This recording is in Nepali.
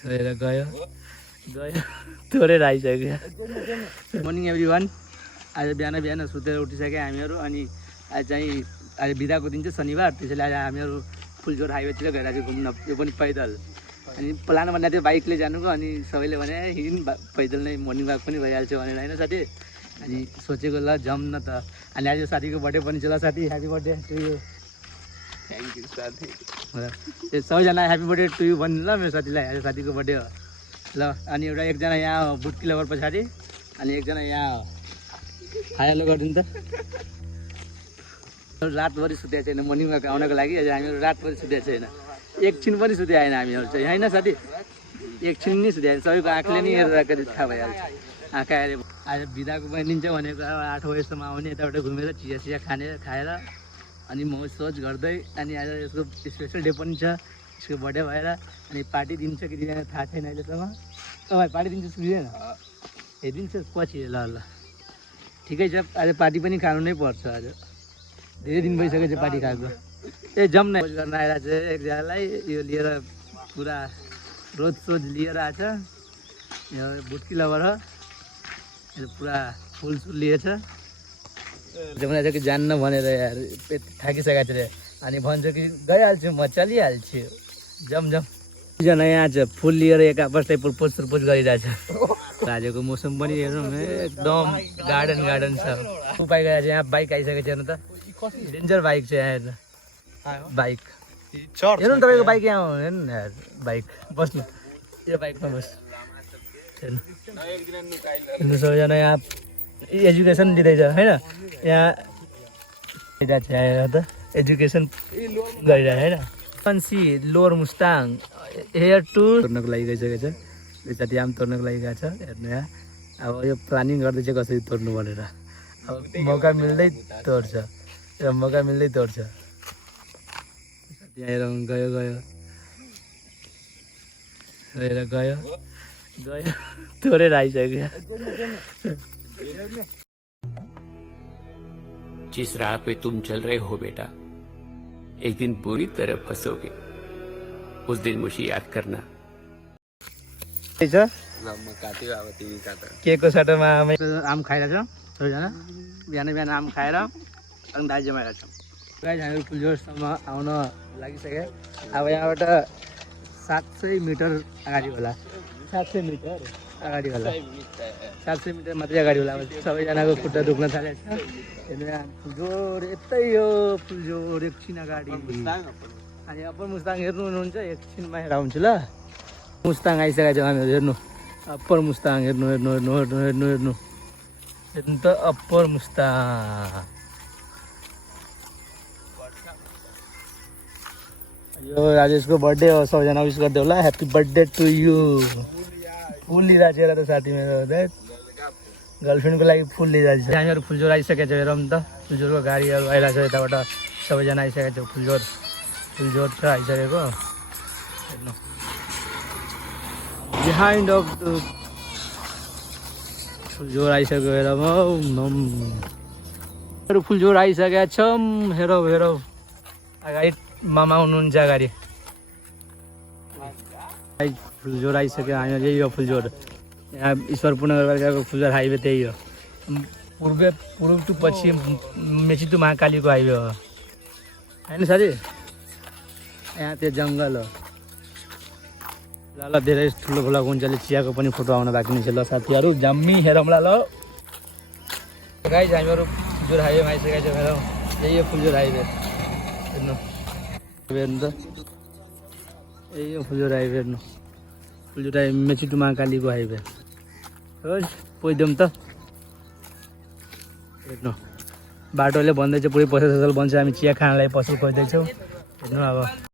गयो गयो तोडेर आइसक्यो। Morning everyone. आज बिहान बिहान सुतेर उठिसक्यो हामीहरू। अनि आज चाहिँ आज बिदाको दिन चाहिँ शनिबार, त्यसैले आज हामीहरू फुलझोर हाइवेतिर गइरहेको छौँ घुम्न, त्यो पनि पैदल। अनि प्लान बनाएको थियो बाइकले जानुको, अनि सबैले भने हिँड पैदल नै मर्निङ वाक पनि भइहाल्छ भनेर होइन साथी। अनि सोचेको ल जाउँ न त। अनि आज साथीको बर्थडे पनि छ। ल साथी happy birthday to you. Thank you साथी। सबैजना ह्याप्पी बर्थडे टु यु भन्नु ल मेरो साथीलाई, आज साथीको बर्थडे हो। ल अनि एउटा एकजना यहाँ हो बुटकी लभर पछाडि, अनि एकजना यहाँ हो। हाई हेलो गरिदिनु त। रातभरि सुतेको छैन मर्निङ वाक आउनको लागि। आज हामीहरू रातभरि सुतेको छैन, एकछिन पनि सुते आएन हामीहरू चाहिँ होइन साथी। एकछिन नि सुते आएन, सबैको आँखले नि हेर्दाखेरि थाहा भइहाल्छ। आँखा हेरे आज बिदाको दिन चाहिँ भनेको 8 बजीसम्म आउने, यताबाट घुमेर चिया खाएर अनि मौज गर्दै। अनि आज यसको स्पेसल डे पनि छ, यसको बर्थडे भएर। अनि पार्टी दिन्छ कि दिँदैन थाहा छैन अहिलेसम्म। भाइ पार्टी दिन्छ कि दिँदैन? दिन्छ पछि। ल ल ठिकै छ, आज पार्टी पनि खानु नै पर्छ। आज धेरै दिन भइसक्यो चाहिँ पार्टी खाएको। जाउँ न गर्न आइरहेको छ एकजनालाई यो लिएर, पुरा सोच लिएर आएको छ। यो बुटकी लभर हो, यो पुरा फुल लिएछ। जमुना चाहिँ कि जान्न भनेर यार थाकिसकेको थियो। अनि भन्छ कि गइहाल्छु म, चलिहाल्छु, जाउँ। दुईजना यहाँ छ फुल लिएर एक आपसलाई प्रपोज गरिरहेछ। आजको मौसम पनि हेर्नु एकदम गार्डन छ। उपाय गरेर यहाँ बाइक आइसकेको छ त, डेन्जर बाइक छ यहाँ हेर्नु। बाइक हेर्नु न तपाईँको बाइक यहाँ हेर्नु न यार, बाइक बस्नु यो बाइकमा बस। हेर्नु सबैजना यहाँ एजुकेसन दिँदैछ होइन, यहाँ त एजुकेसन गरिरहेछ होइन। फन्सी लोर मुस्ताङ हेयर टुर तोड्नको लागि गइसकेको छ। यो साथी आम तोड्नको लागि गएको छ। हेर्नु यहाँ अब यो प्लानिङ गर्दैछ कसरी तोड्नु भनेर। अब मौका मिल्दै तोड्छ, यहाँ गयो तोडेर आइसक्यो। जिस राह पे तुम चल रहे हो बेटा, एक दिन पूरी तरह फंसोगे। उस दिन मुझे याद करना। केको साटोमा आम खाइरहेछ सबैजना। बिहान आम खाएर अनि दाइ जमाइरहेछ। गाइस हामीहरू फुलझोरसम्म आउन लागिसक्यो। अब यहाँबाट 700 मिटर अगाडि होला, 700 मिटर अगाडि होला, 700 मिटर मात्रै अगाडि होला। अब सबैजनाको खुट्टा दुख्न थालेको छ। हेर्नु यहाँ फुलझोर यतै हो, फुलझोर एकछिन अगाडि। अनि अप्पर मुस्ताङ हेर्नु हुनुहुन्छ, एकछिनमा हेर आउँछु ल। मुस्ताङ आइसकेको छ हामीहरू। हेर्नु अप्पर मुस्ताङ, हेर्नु त अप्पर मुस्ताङ। यो राजेशको बर्थडे हो, सबैजना विस गरिदियो होला। Happy birthday to you. फुल लिइरहेको छ त साथी मेरो, गर्लफ्रेन्डको लागि फुल लिइरहेको छ। हामीहरू फुलझोर आइसकेको छ। हेरौँ त फुलझोरको गाडीहरू आइरहेको छ यताबाट। सबैजना आइसकेको छ। फुलझोर छ आइसकेको। हेर्नु बिहाइन्ड अफ द फुलझोर आइसक्यो। हेरौँ फुलझोर आइसकेका छौँ। हेरौँ अगाडि मामा हुनुहुन्छ अगाडि। फुलझोर आइसक्यो। हामी यही हो फुलझोर। यहाँ ईश्वरपुर नगरपालिकाको फुलझोर हाइवे त्यही हो। पूर्व टु पश्चिम मेची टु महाकालीको हाइवे हो होइन साथी। यहाँ त्यो जङ्गल हो। ल धेरै ठुलो हुन्छले चियाको पनि फोटो आउन बाँकी नै छ। ल साथीहरू जम्मी हेरौँला। ल गाइस हामीहरू फुलझोर हाइवेमा आइसकेको छ। हेरौँ यही हो फुलझोर हाइवे। हेर्नु त यही हो फुलझोर हाइवे। हेर्नु फुलझोर हाइवे मेची टु महाकालीको हाइवे हो। पुगिदिउँ त। हेर्नु बाटोले भन्दैछ पुरै पसल भन्छ, हामी चिया खानलाई पसल खोज्दैछौँ। हेर्नु अब